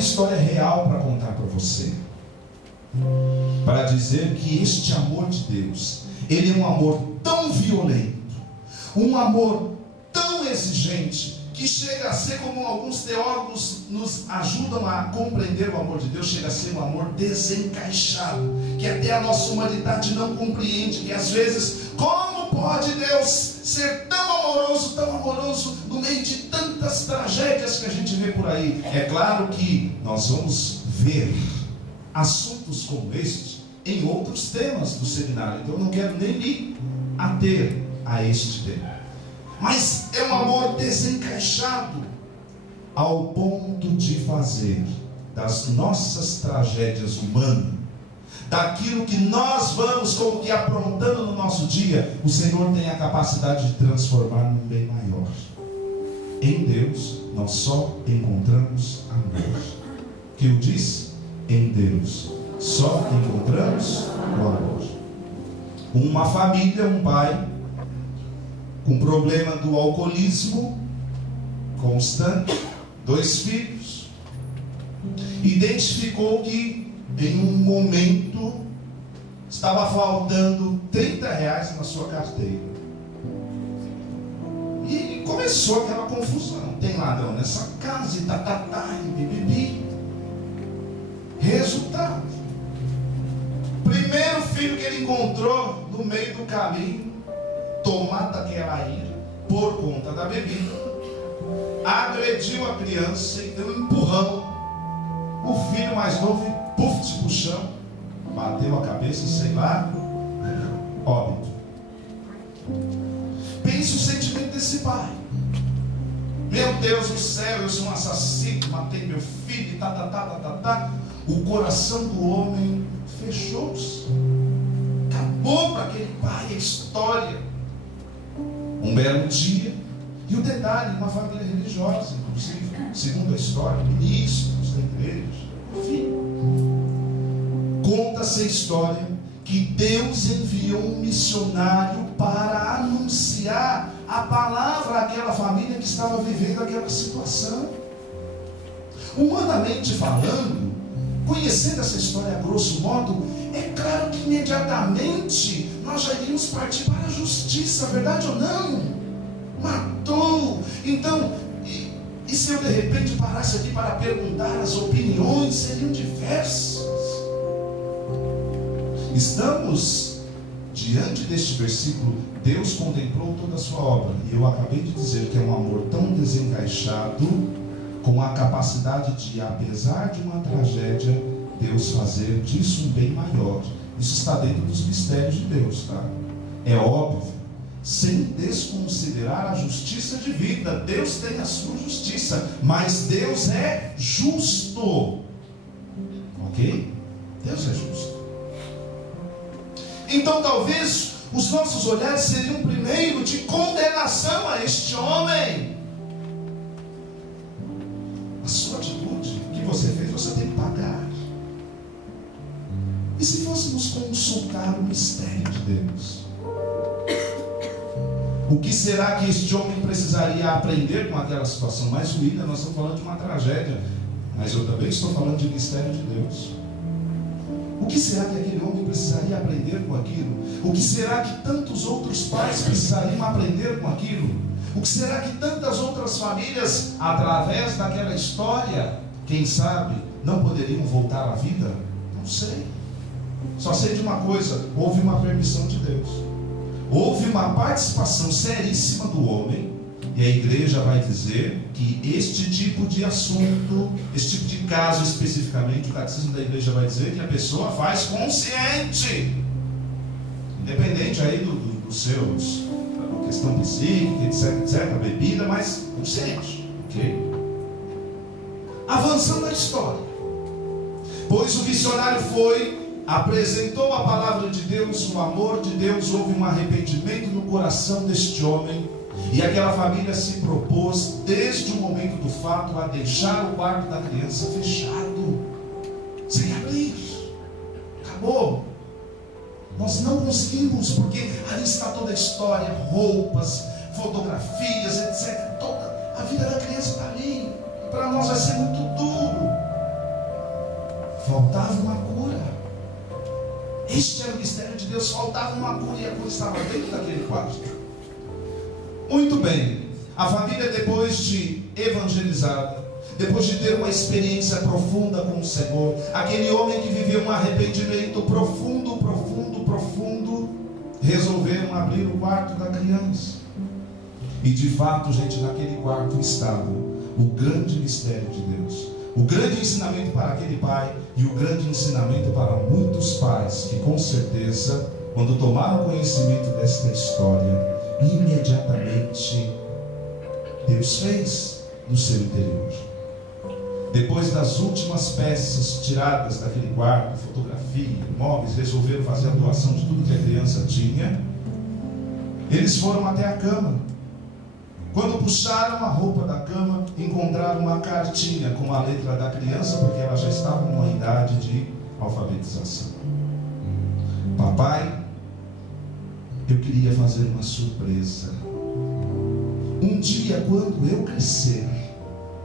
história real para contar para você, para dizer que este amor de Deus, ele é um amor tão violento, um amor tão exigente, que chega a ser, como alguns teólogos nos ajudam a compreender o amor de Deus, chega a ser um amor desencaixado, que até a nossa humanidade não compreende, que às vezes, como pode Deus ser tão amoroso no meio de tantas tragédias que a gente vê por aí? É claro que nós vamos ver assuntos como este em outros temas do seminário, então eu não quero nem me ater a este tema. Mas é um amor desencaixado ao ponto de fazer das nossas tragédias humanas, daquilo que nós vamos como que aprontando no nosso dia, o Senhor tem a capacidade de transformar num bem maior. Em Deus nós só encontramos amor. Que eu disse? Em Deus só encontramos o amor. Uma família, um pai com problema do alcoolismo constante, 2 filhos, identificou que em um momento estava faltando R$30 na sua carteira, e começou aquela confusão. Tem ladrão nessa casa e e bibibi. Resultado: primeiro filho que ele encontrou no meio do caminho, tomado daquela ira por conta da bebida, agrediu a criança e deu um empurrão. O filho mais novo, puf, pro chão, bateu a cabeça, sei lá, óbito. Pense o sentimento desse pai. Meu Deus do céu, eu sou um assassino, matei meu filho, O coração do homem fechou-se. Acabou para aquele pai a história. Um belo dia, e o detalhe, uma família religiosa, inclusive, segundo a história, ministros da igreja, enfim. Conta-se a história que Deus enviou um missionário para anunciar a palavra àquela família que estava vivendo aquela situação. Humanamente falando, conhecendo essa história a grosso modo, é claro que imediatamente nós já iríamos partir para a justiça, verdade ou não? Matou. Então, e se eu de repente parasse aqui para perguntar, as opiniões seriam diversas. Estamos diante deste versículo. Deus contemplou toda a sua obra, e eu acabei de dizer que é um amor tão desencaixado, com a capacidade de, apesar de uma tragédia, Deus fazer disso um bem maior. Isso está dentro dos mistérios de Deus, tá? É óbvio, sem desconsiderar a justiça divina. Deus tem a sua justiça, mas Deus é justo, ok? Deus é justo. Então talvez os nossos olhares seriam primeiro de condenação a este homem. A sua atitude, o que você fez, você tem que pagar. E se fôssemos consultar o mistério de Deus, o que será que este homem precisaria aprender com aquela situação? Mais doída, nós estamos falando de uma tragédia, mas eu também estou falando de mistério de Deus. O que será que aquele homem precisaria aprender com aquilo? O que será que tantos outros pais precisariam aprender com aquilo? O que será que tantas outras famílias, através daquela história, quem sabe, não poderiam voltar à vida? Não sei. Só sei de uma coisa: houve uma permissão de Deus, houve uma participação seríssima do homem, e a igreja vai dizer que este tipo de assunto, este tipo de caso especificamente, o catecismo da igreja vai dizer que a pessoa faz consciente, independente aí dos seus, da questão psíquica, etc, a bebida, mas consciente, ok? Avançando a história, pois o missionário foi, apresentou a palavra de Deus, o amor de Deus, houve um arrependimento no coração deste homem, e aquela família se propôs, desde o momento do fato, a deixar o quarto da criança fechado, sem abrir. Acabou. Nós não conseguimos, porque ali está toda a história, roupas, fotografias, etc. Toda a vida da criança está ali. Para nós vai ser muito duro. faltava uma cura. Este era o mistério de Deus, faltava uma cura e a cura estava dentro daquele quarto. Muito bem, a família, depois de evangelizada, depois de ter uma experiência profunda com o Senhor, aquele homem que viveu um arrependimento profundo, resolveram abrir o quarto da criança. E de fato, gente, naquele quarto estava o grande mistério de Deus, o grande ensinamento para aquele pai e o grande ensinamento para muitos pais que, com certeza, quando tomaram conhecimento desta história, imediatamente Deus fez no seu interior. Depois das últimas peças tiradas daquele quarto, fotografia, móveis, resolveram fazer a doação de tudo que a criança tinha. Eles foram até a cama. Quando puxaram a roupa da cama, encontraram uma cartinha com a letra da criança, porque ela já estava numa idade de alfabetização. Papai, eu queria fazer uma surpresa. Um dia, quando eu crescer,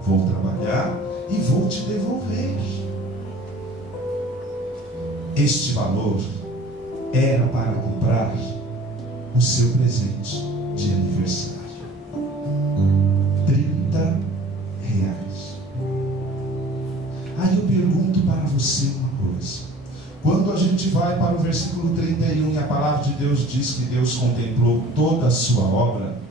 vou trabalhar e vou te devolver. Este valor era para comprar o seu presente de aniversário. R$30. Aí eu pergunto para você uma coisa. Quando a gente vai para o versículo 31 e a palavra de Deus diz que Deus contemplou toda a sua obra,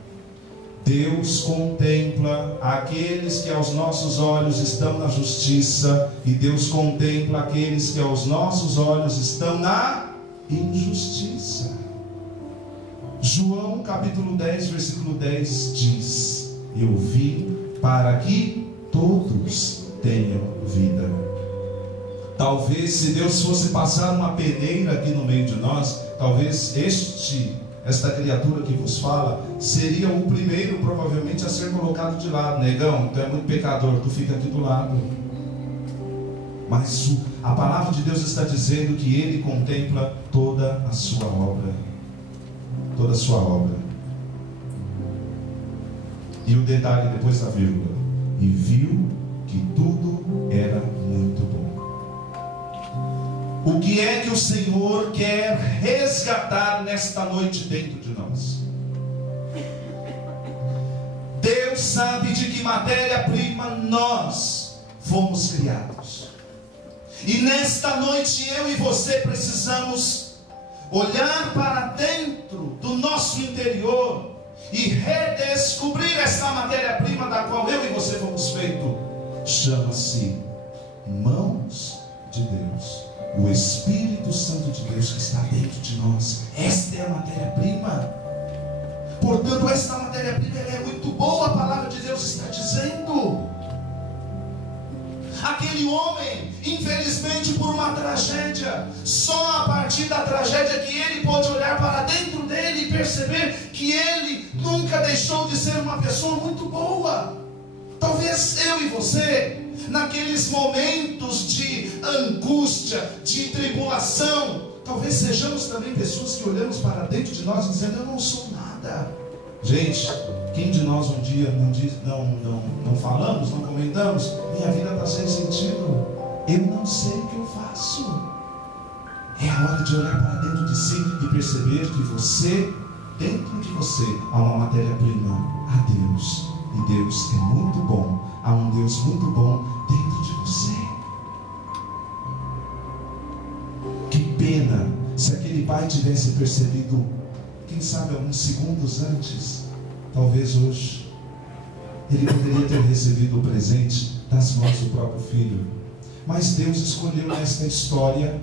Deus contempla aqueles que aos nossos olhos estão na justiça, e Deus contempla aqueles que aos nossos olhos estão na injustiça. João capítulo 10, versículo 10 diz: eu vim para que todos tenham vida. Talvez se Deus fosse passar uma peneira aqui no meio de nós, talvez esta criatura que vos fala seria o primeiro provavelmente a ser colocado de lado. Negão, tu é muito pecador, tu fica aqui do lado. Mas a palavra de Deus está dizendo que Ele contempla toda a sua obra. Toda a sua obra. E o detalhe depois da vírgula: e viu que tudo era muito bom. O que é que o Senhor quer resgatar nesta noite dentro de nós? Deus sabe de que matéria-prima nós fomos criados. E nesta noite eu e você precisamos olhar para dentro do nosso interior e redescobrir essa matéria-prima da qual eu e você fomos feitos. Chama-se mãos de Deus. O Espírito Santo de Deus que está dentro de nós. Esta é a matéria-prima. Portanto, esta matéria-prima é muito boa. A palavra de Deus está dizendo. Aquele homem, infelizmente por uma tragédia, só a partir da tragédia que ele pôde olhar para dentro dele e perceber que ele nunca deixou de ser uma pessoa muito boa. Talvez eu e você, naqueles momentos de angústia, de tribulação, talvez sejamos também pessoas que olhamos para dentro de nós dizendo: eu não sou nada. Gente, quem de nós um dia não falamos, não comentamos: minha vida está sem sentido, eu não sei o que eu faço. É a hora de olhar para dentro de si e perceber que você, dentro de você, há uma matéria-prima, a Deus. E Deus é muito bom. Há um Deus muito bom dentro de você. Que pena se aquele pai tivesse percebido, quem sabe alguns segundos antes, talvez hoje, ele poderia ter recebido o presente das mãos do próprio filho. Mas Deus escolheu nesta história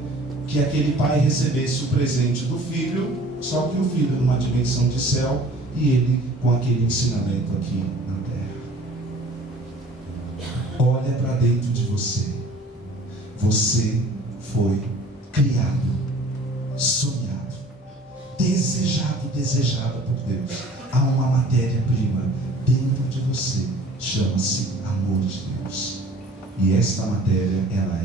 que aquele pai recebesse o presente do filho, só que o filho numa dimensão de céu e ele com aquele ensinamento aqui na terra. Olha para dentro de você. Você foi criado, sonhado, desejado por Deus. Há uma matéria-prima dentro de você, chama-se amor de Deus. E esta matéria, ela